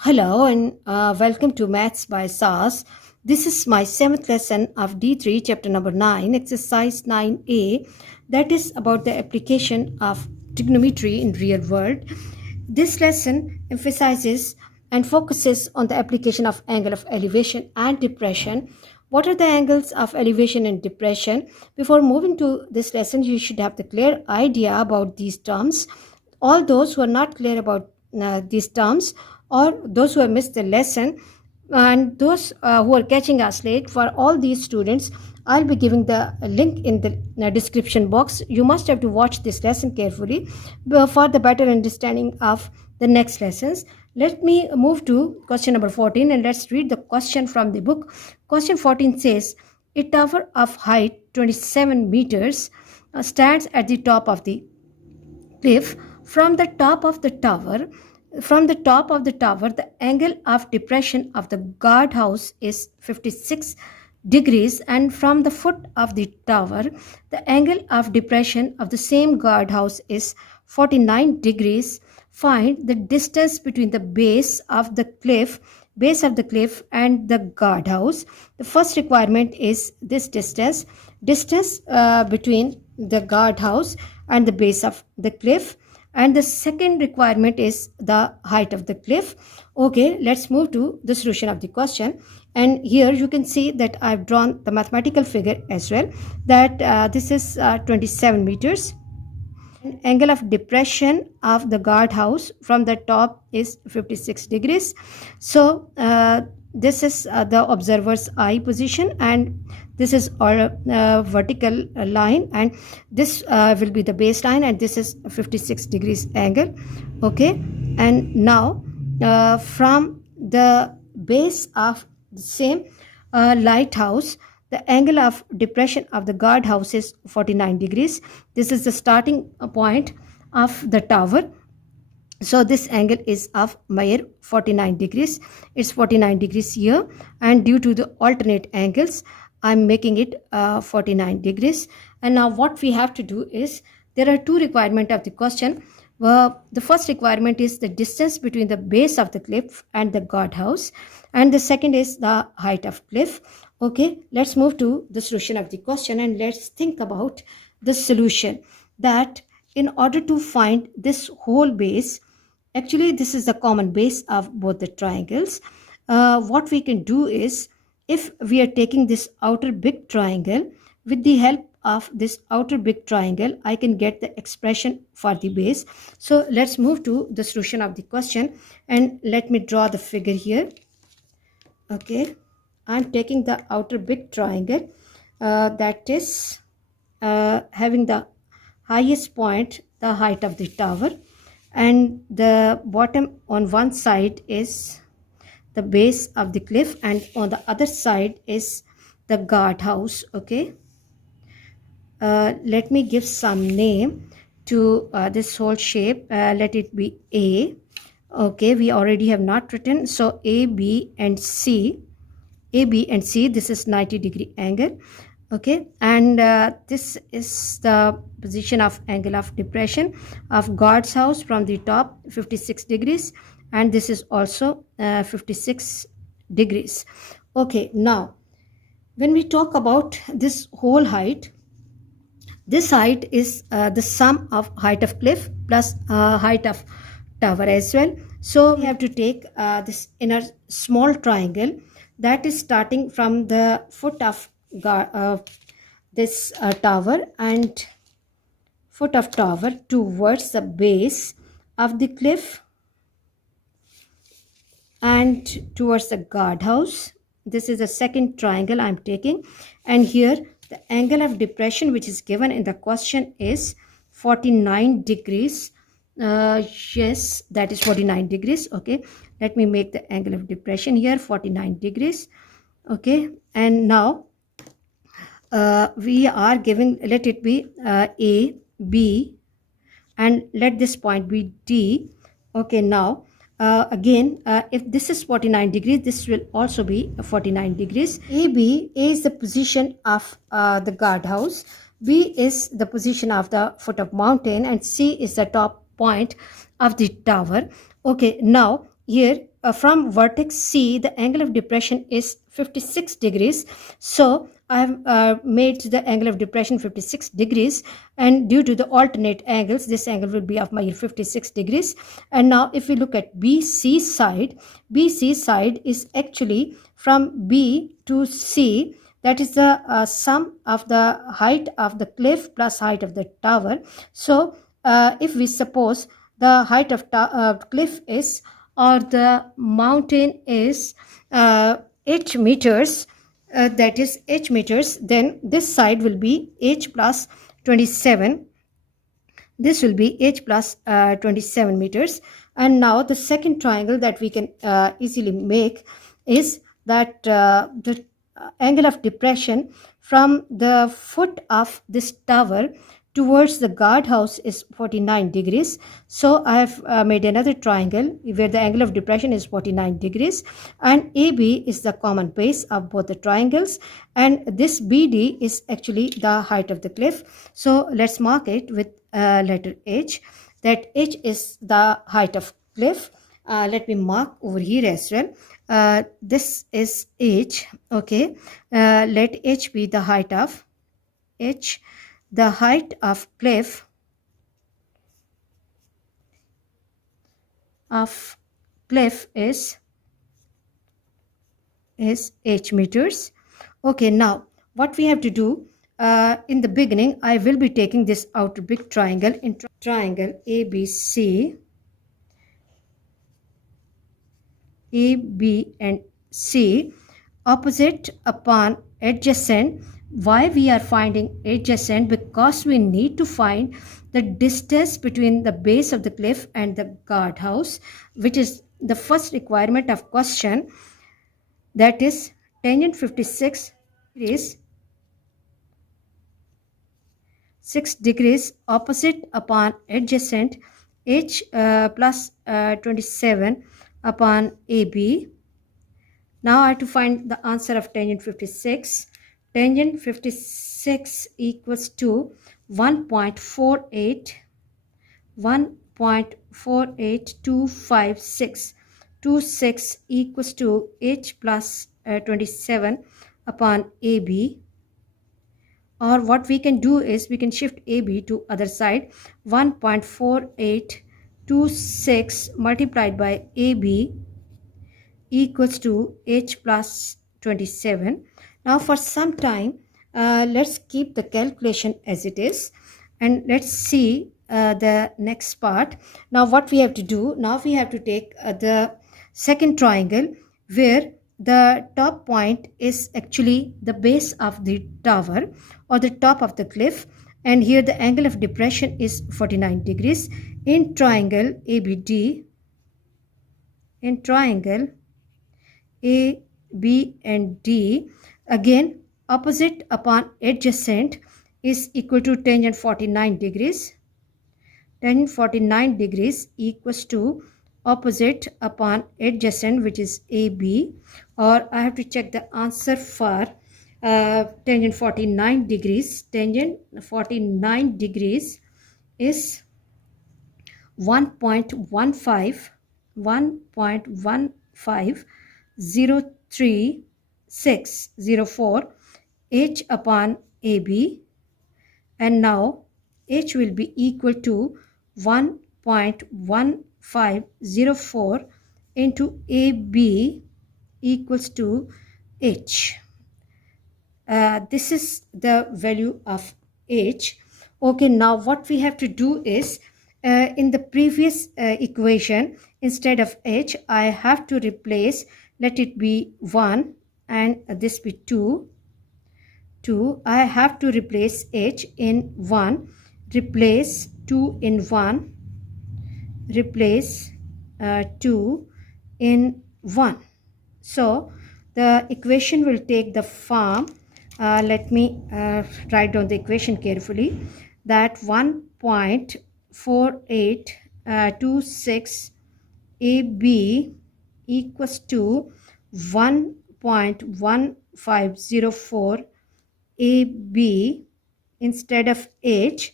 Hello and welcome to Maths by SAS. This is my seventh lesson of D3, chapter number 9, exercise 9A, that is about the application of trigonometry in real world. This lesson emphasizes and focuses on the application of angle of elevation and depression. What are the angles of elevation and depression? Before moving to this lesson, you should have the clear idea about these terms. All those who are not clear about these terms, or those who have missed the lesson, and those who are catching us late, for all these students, I'll be giving the link in the description box. You must have to watch this lesson carefully for the better understanding of the next lessons. Let me move to question number 14 and let's read the question from the book. Question 14 says, a tower of height 27 meters stands at the top of the cliff. From the top of the tower, the angle of depression of the guardhouse is 56 degrees, and from the foot of the tower, the angle of depression of the same guardhouse is 49 degrees. Find the distance between the base of the cliff and the guardhouse. The first requirement is this distance between the guardhouse and the base of the cliff, and the second requirement is the height of the cliff. Okay, let's move to the solution of the question. And here you can see that I've drawn the mathematical figure as well, that this is 27 meters. Angle of depression of the guardhouse from the top is 56 degrees. So this is the observer's eye position, and this is our vertical line, and this will be the baseline, and this is 56 degrees angle. Okay, and now from the base of the same lighthouse, the angle of depression of the guardhouse is 49 degrees. This is the starting point of the tower. So this angle is of mere 49 degrees. It's 49 degrees here, and due to the alternate angles, I'm making it 49 degrees. And now what we have to do is, there are two requirements of the question. The first requirement is the distance between the base of the cliff and the guardhouse, and the second is the height of cliff. Okay, let's move to the solution of the question, and let's think about the solution. That in order to find this whole base, actually this is the common base of both the triangles. What we can do is, if we are taking this outer big triangle, with the help of this outer big triangle, I can get the expression for the base. So let's move to the solution of the question, and let me draw the figure here. Okay, I'm taking the outer big triangle that is having the highest point, the height of the tower, and the bottom on one side is the base of the cliff, and on the other side is the guardhouse. Okay, let me give some name to this whole shape. Let it be A. Okay, we already have not written, so A, B and C. This is 90-degree angle. Okay, and this is the position of angle of depression of guard's house from the top, 56 degrees, and this is also 56 degrees. Okay, now when we talk about this whole height, this height is the sum of height of cliff plus height of tower as well. So we have to take this inner small triangle that is starting from the foot of this tower, and foot of tower towards the base of the cliff and towards the guardhouse. This is the second triangle I'm taking, and here the angle of depression which is given in the question is 49 degrees. Yes, that is 49 degrees. Okay, let me make the angle of depression here 49 degrees. Okay, and now we are giving, let it be A, B, and let this point be D. Okay, now again, if this is 49 degrees, this will also be 49 degrees. A is the position of the guardhouse, B is the position of the foot of mountain, and C is the top point of the tower. Okay, now here from vertex C, the angle of depression is 56 degrees. So I have made the angle of depression 56 degrees, and due to the alternate angles, this angle will be of my 56 degrees. And now if we look at BC side is actually from B to C. That is the sum of the height of the cliff plus height of the tower. So if we suppose the height of cliff is, or the mountain is h meters, that is h meters, then this side will be h plus 27. This will be h plus 27 meters. And now the second triangle that we can easily make is that the angle of depression from the foot of this tower towards the guardhouse is 49 degrees. So I have made another triangle where the angle of depression is 49 degrees, and AB is the common base of both the triangles, and this BD is actually the height of the cliff. So let's mark it with letter H, that H is the height of cliff. Let me mark over here as well. This is H. Okay, let H be the height of H. The height of cliff is H meters. Okay, now what we have to do, in the beginning I will be taking this outer big triangle in triangle ABC. A, B and C, opposite upon adjacent. Why we are finding adjacent? Because we need to find the distance between the base of the cliff and the guardhouse, which is the first requirement of question. That is tangent 56 is 6 degrees opposite upon adjacent, H plus 27 upon AB. Now I have to find the answer of tangent 56. Tangent 56 equals to 1.48256. 26 equals to H plus 27 upon AB. Or what we can do is we can shift AB to other side. 1.4826 multiplied by AB equals to H plus 27. Now for some time, let's keep the calculation as it is, and let's see the next part. Now what we have to do, now we have to take the second triangle where the top point is actually the base of the tower or the top of the cliff, and here the angle of depression is 49 degrees. In triangle ABD, in triangle A, B and D, again opposite upon adjacent is equal to tangent 49 degrees. Tangent 49 degrees equals to opposite upon adjacent, which is AB. Or I have to check the answer for tangent 49 degrees. Tangent 49 degrees is 1.1503604 H upon AB, and now H will be equal to 1.1504 into AB equals to H. This is the value of H. Okay, now what we have to do is, in the previous equation, instead of H, I have to replace, let it be 1 and this be 2. I have to replace H in 1, replace 2 in 1, replace 2 in 1. So the equation will take the form, let me write down the equation carefully, that 1.4826 AB equals to 1.1504 AB. Instead of H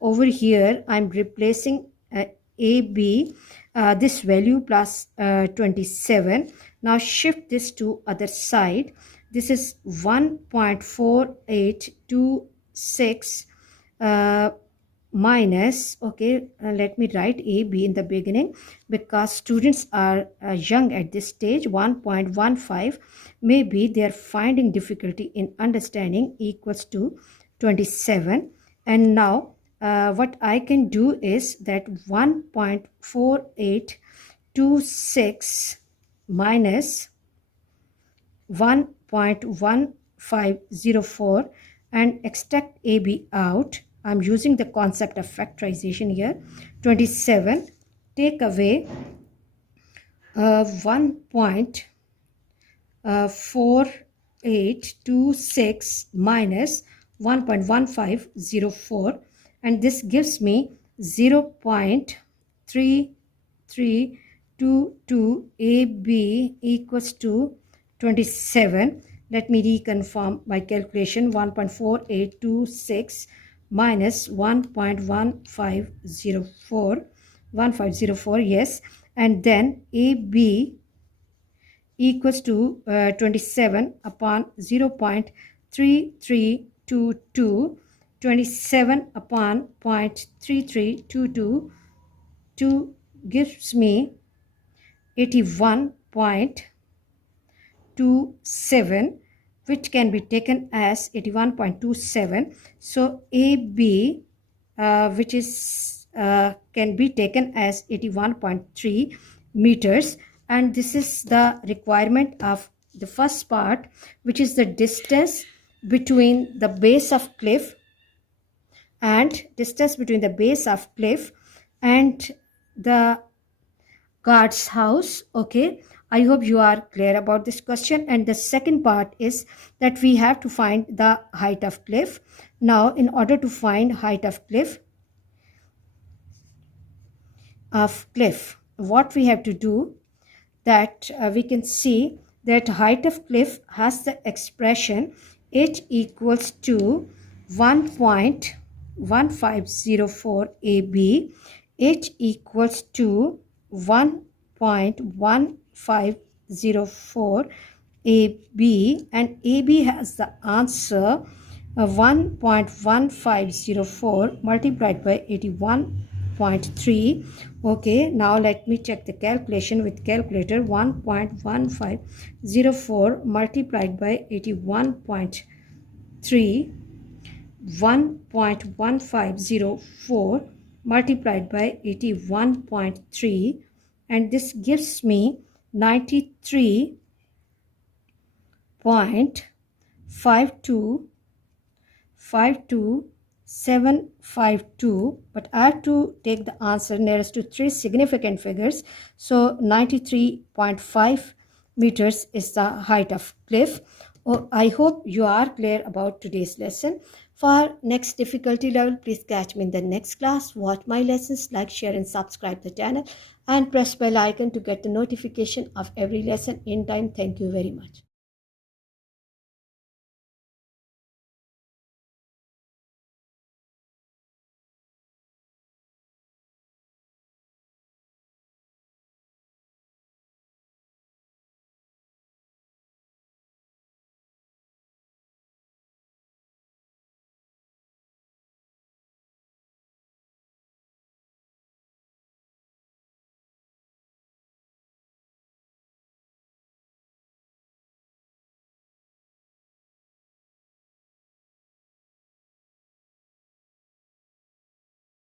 over here I'm replacing AB, this value plus 27. Now shift this to other side. This is 1.4826 minus, okay, let me write AB in the beginning because students are young at this stage. 1.15, maybe they are finding difficulty in understanding, equals to 27. And now what I can do is that 1.4826 minus 1.1504 and extract AB out. I'm using the concept of factorization here. 27, take away 1.4826 minus 1.1504, and this gives me 0.3322 AB equals to 27. Let me reconfirm my calculation. 1.4826 minus 1.1504, yes, and then AB equals to 27 upon 0.3322. 27 upon 0.3322 gives me 81.27, which can be taken as 81.27. So AB, which is can be taken as 81.3 meters, and this is the requirement of the first part, which is the distance between the base of cliff and the guard's house. Okay, I hope you are clear about this question. And the second part is that we have to find the height of cliff. Now, in order to find height of cliff, what we have to do, that we can see that height of cliff has the expression h equals to 1.1504 AB, h equals to 1.1504 AB, and AB has the answer 1.1504 multiplied by 81.3. Okay, now let me check the calculation with calculator. 1.1504 multiplied by 81.3, 1.1504 multiplied by 81.3, and this gives me 93.52752, but I have to take the answer nearest to three significant figures. So 93.5 meters is the height of cliff. I hope you are clear about today's lesson. For next difficulty level, please catch me in the next class. Watch my lessons, like, share and subscribe the channel, and press bell icon to get the notification of every lesson in time. Thank you very much.